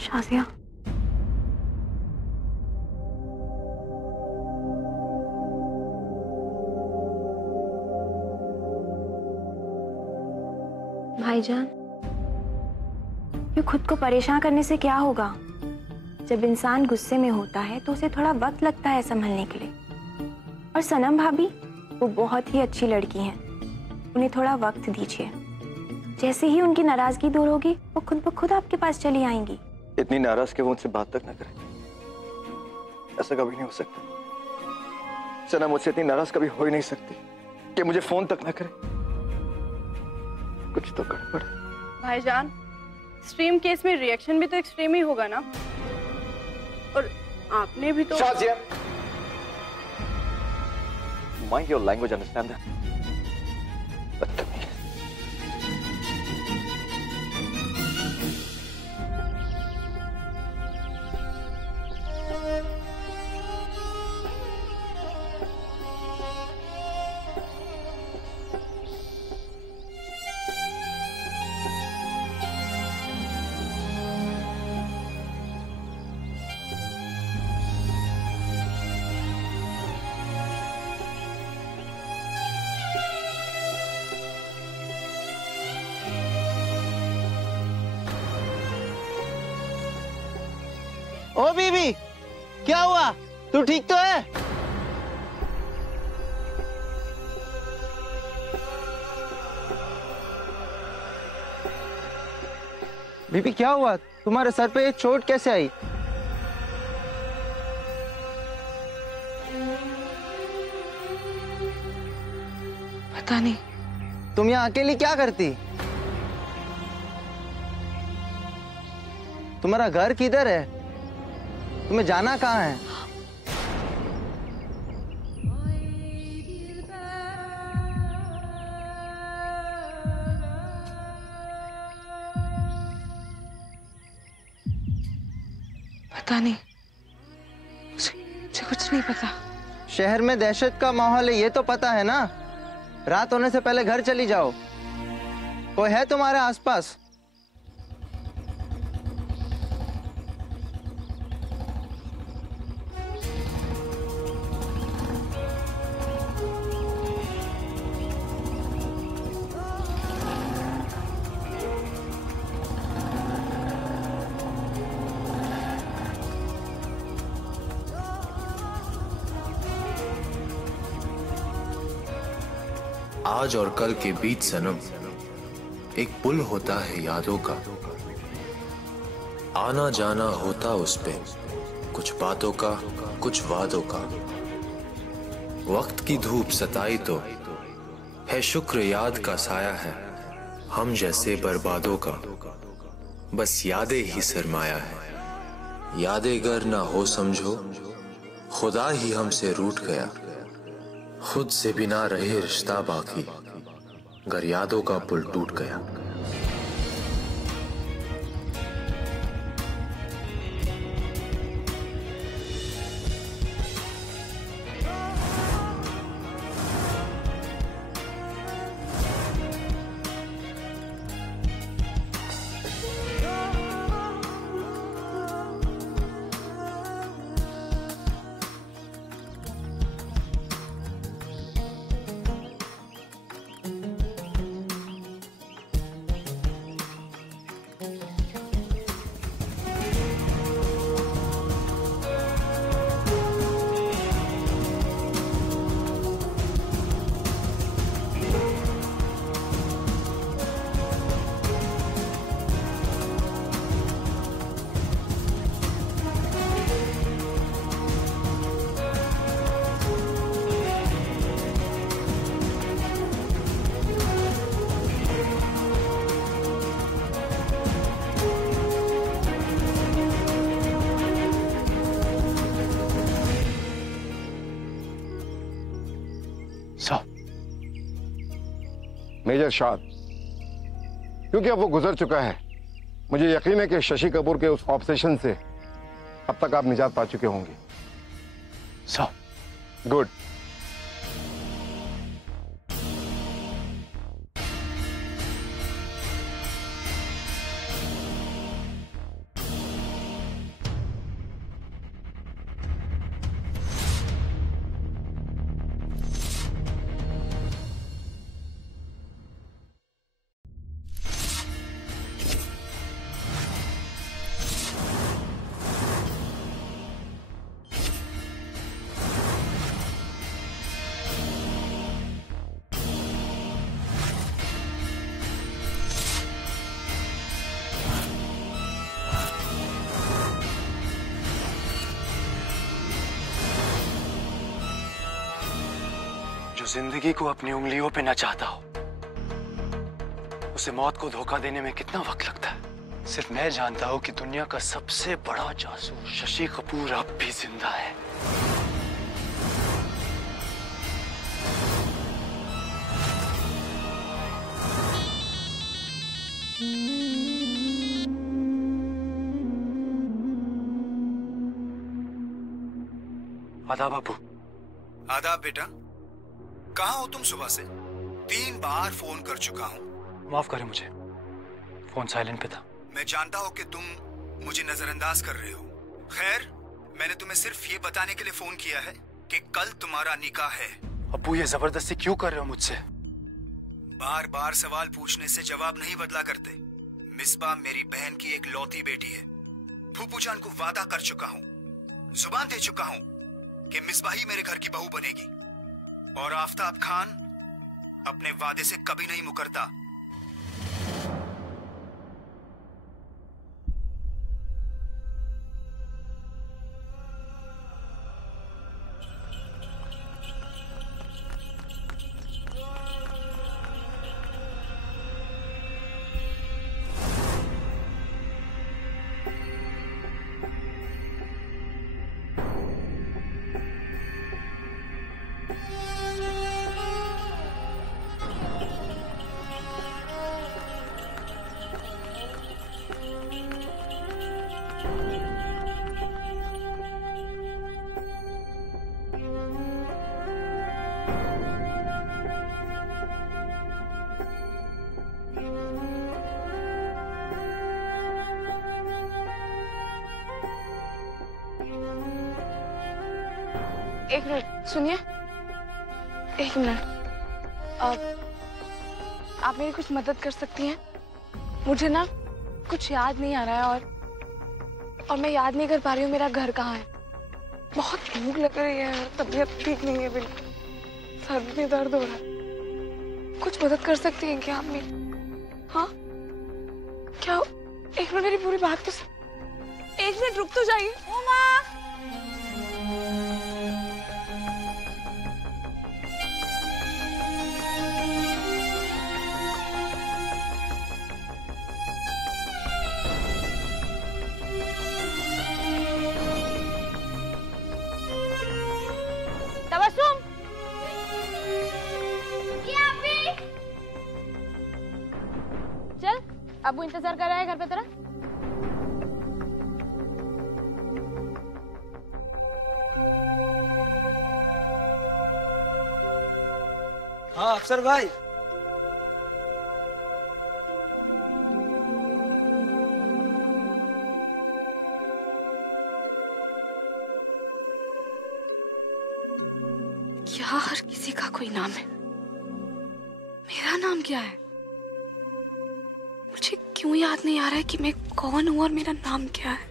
शाज़िया, भाईजान, ये खुद को परेशान करने से क्या होगा? जब इंसान गुस्से में होता है तो उसे थोड़ा वक्त लगता है संभलने के लिए। और सनम भाभी वो बहुत ही अच्छी लड़की हैं, उन्हें थोड़ा वक्त दीजिए। जैसे ही उनकी नाराजगी दूर होगी वो खुद ब खुद आपके पास चली आएंगी। इतनी नाराज कि वो मुझसे बात तक ना करे, ऐसा कभी नहीं हो सकता। सना मुझसे इतनी नाराज कभी हो ही नहीं सकती कि मुझे फोन तक ना करे। कुछ तो गड़बड़ है। भाईजान, एक्सट्रीम केस में रिएक्शन भी तो एक्सट्रीम ही होगा ना। और आपने भी तो Shazia, mind your language, understand that? बदतमीज। ओ बीबी, क्या हुआ? तू ठीक तो है? बीबी क्या हुआ? तुम्हारे सर पे ये चोट कैसे आई? पता नहीं। तुम यहाँ अकेली क्या करती? तुम्हारा घर किधर है? तुम्हें जाना कहाँ है? पता नहीं, मुझे कुछ नहीं पता। शहर में दहशत का माहौल है, ये तो पता है ना। रात होने से पहले घर चली जाओ। कोई है तुम्हारे आसपास? आज और कल के बीच सनम एक पुल होता है यादों का, आना जाना होता उस पे, कुछ बातों का कुछ वादों का। वक्त की धूप सताई तो है शुक्र याद का साया है, हम जैसे बर्बादों का बस यादें ही सरमाया है। यादें गर ना हो समझो, खुदा ही हमसे रूठ गया, खुद से बिना रहे रिश्ता बाकी, गर यादों का पुल टूट गया। मेजर शाद, क्योंकि अब वो गुजर चुका है। मुझे यकीन है कि शशि कपूर के उस ऑब्सेशन से अब तक आप निजात पा चुके होंगे। Sir, good. जिंदगी को अपनी उंगलियों पे न चाहता हो, उसे मौत को धोखा देने में कितना वक्त लगता है। सिर्फ मैं जानता हूं कि दुनिया का सबसे बड़ा जासूस शशि कपूर अब भी जिंदा है। आदाब बाबू। आदाब बेटा, कहाँ हो तुम? सुबह से 3 बार फोन कर चुका हूँ। माफ करें मुझे, फोन साइलेंट पे था। मैं जानता हूँ कि तुम मुझे नजरअंदाज कर रहे हो। खैर, मैंने तुम्हें सिर्फ ये बताने के लिए फोन किया है कि कल तुम्हारा निकाह है। अब्बू, ये जबरदस्ती क्यों कर रहे हो मुझसे? बार बार सवाल पूछने से जवाब नहीं बदला करते। मिसबा मेरी बहन की एक लौती बेटी है। फूफू जान को वादा कर चुका हूँ, जुबान दे चुका हूँ कि मिसबा ही मेरे घर की बहू बनेगी। और आफताब खान अपने वादे से कभी नहीं मुकरता। एक मिनट सुनिए, एक मिनट। आप मेरी कुछ मदद कर सकती हैं? मुझे ना कुछ याद नहीं आ रहा है और मैं याद नहीं कर पा रही हूँ मेरा घर कहाँ है। बहुत भूख लग रही है, तबीयत ठीक नहीं है, बिल्कुल सर में दर्द हो रहा है। कुछ मदद कर सकती हैं क्या आप मेरी? हाँ क्या? एक मिनट, मेरी पूरी बात तो एक मिनट रुक तो जाइए। उमा! चल, अबू इंतजार कर रहा है घर पे तेरा। हाँ अफसर भाई। क्या हर किसी का कोई नाम है? मेरा नाम क्या है? मुझे क्यों याद नहीं आ रहा है कि मैं कौन हूं और मेरा नाम क्या है?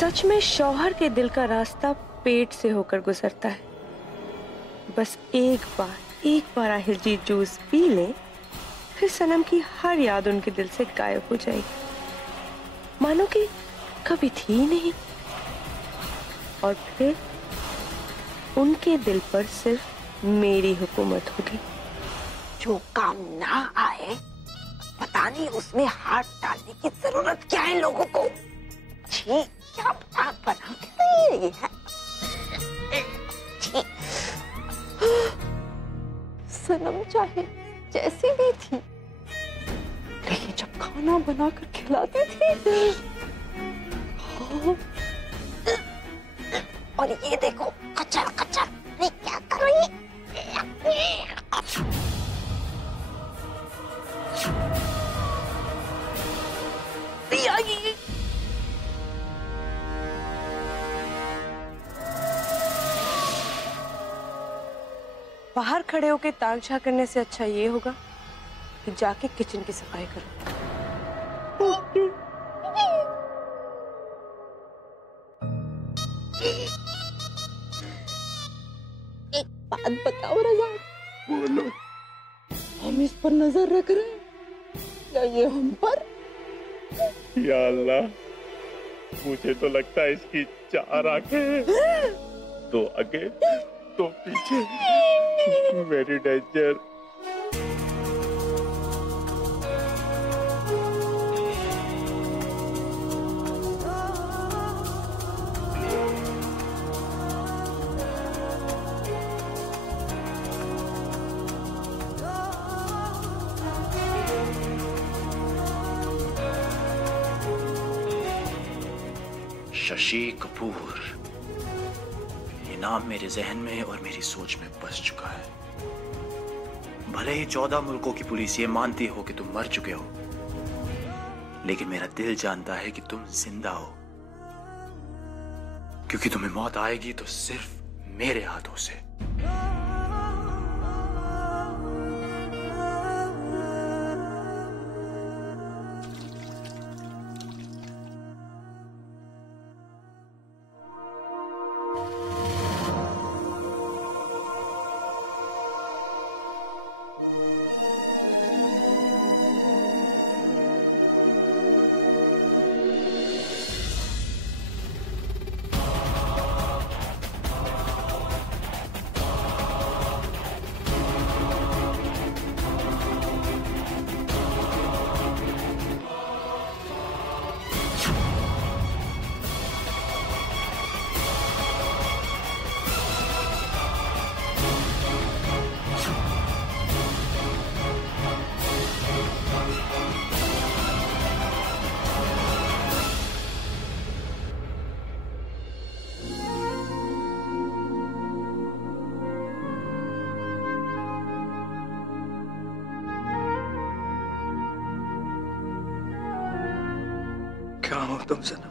सच में शौहर के दिल का रास्ता पेट से होकर गुजरता है। बस एक बार आहिरजीत जूस पी ले, फिर सनम की हर याद उनके दिल से गायब हो जाएगी, मानो कि कभी थी ही नहीं। और फिर उनके दिल पर सिर्फ मेरी हुकूमत होगी। जो काम ना आए पता नहीं उसमें हाथ डालने की जरूरत क्या है लोगों को। छी, क्या बना के रही है। सनम चाहे जैसी भी थी, लेकिन जब खाना बनाकर खिलाती थी, और ये देखो कचर कचर, क्या कर रही है? बाहर खड़े होकर ताक झांक करने से अच्छा ये होगा कि जाके किचन की सफाई करो। एक बात बताओ रज़ा। बोलो। हम इस पर नजर रख रहे हैं या ये हम पर? या अल्लाह, मुझे तो लगता है इसकी 4 आंखें, 2 आगे 2 पीछे। Very danger. शशि कपूर, ये नाम मेरे जहन में और मेरी सोच में बस चुका है। भले ही 14 मुल्कों की पुलिस ये मानती हो कि तुम मर चुके हो, लेकिन मेरा दिल जानता है कि तुम जिंदा हो, क्योंकि तुम्हें मौत आएगी तो सिर्फ मेरे हाथों से। क्या हो तुम सनम?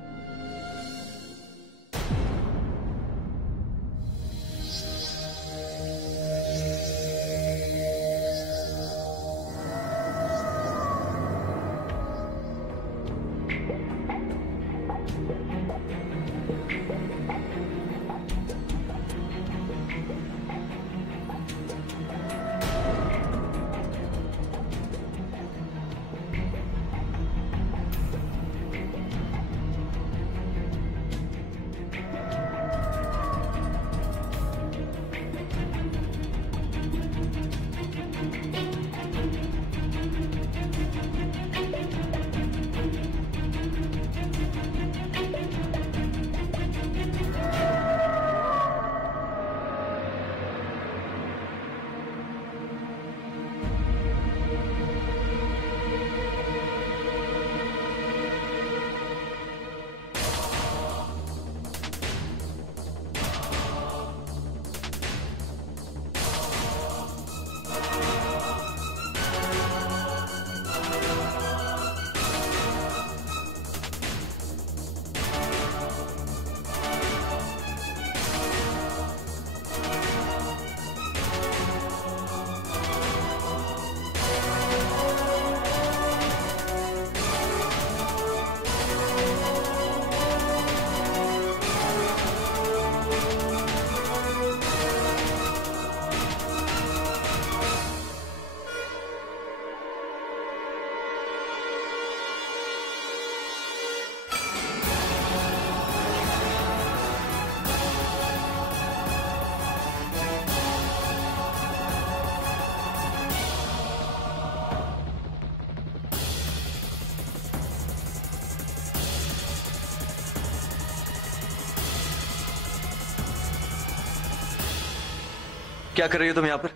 क्या कर रही हो तुम यहाँ पर?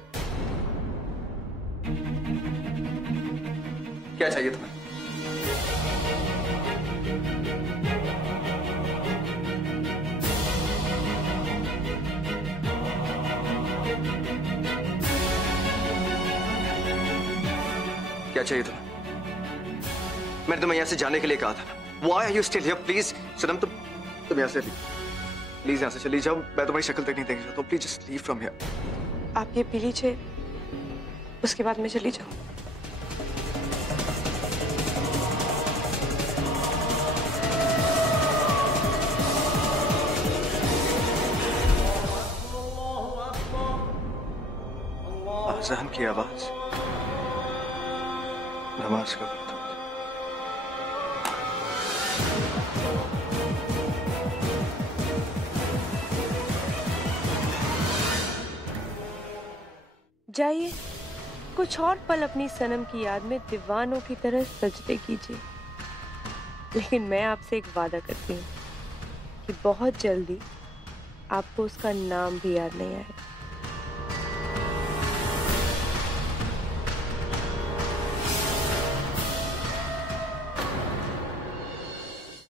क्या चाहिए तुम्हें? क्या चाहिए तुम्हें? मैंने तुम्हें यहाँ से जाने के लिए कहा था ना। Why are you still here? Please, सनम तुम यहाँ से प्लीज यहाँ से चली जाओ। मैं तुम्हारी शक्ल तक नहीं देखना चाहता। Please just leave from here. आप ये पी लीजिए, उसके बाद मैं चली जाऊँ। अज़ान की आवाज, नमाज का वक्त। जाइए, कुछ और पल अपनी सनम की याद में दीवानों की तरह सजदे कीजिए। लेकिन मैं आपसे एक वादा करती हूँ कि बहुत जल्दी आपको उसका नाम भी याद नहीं आएगा।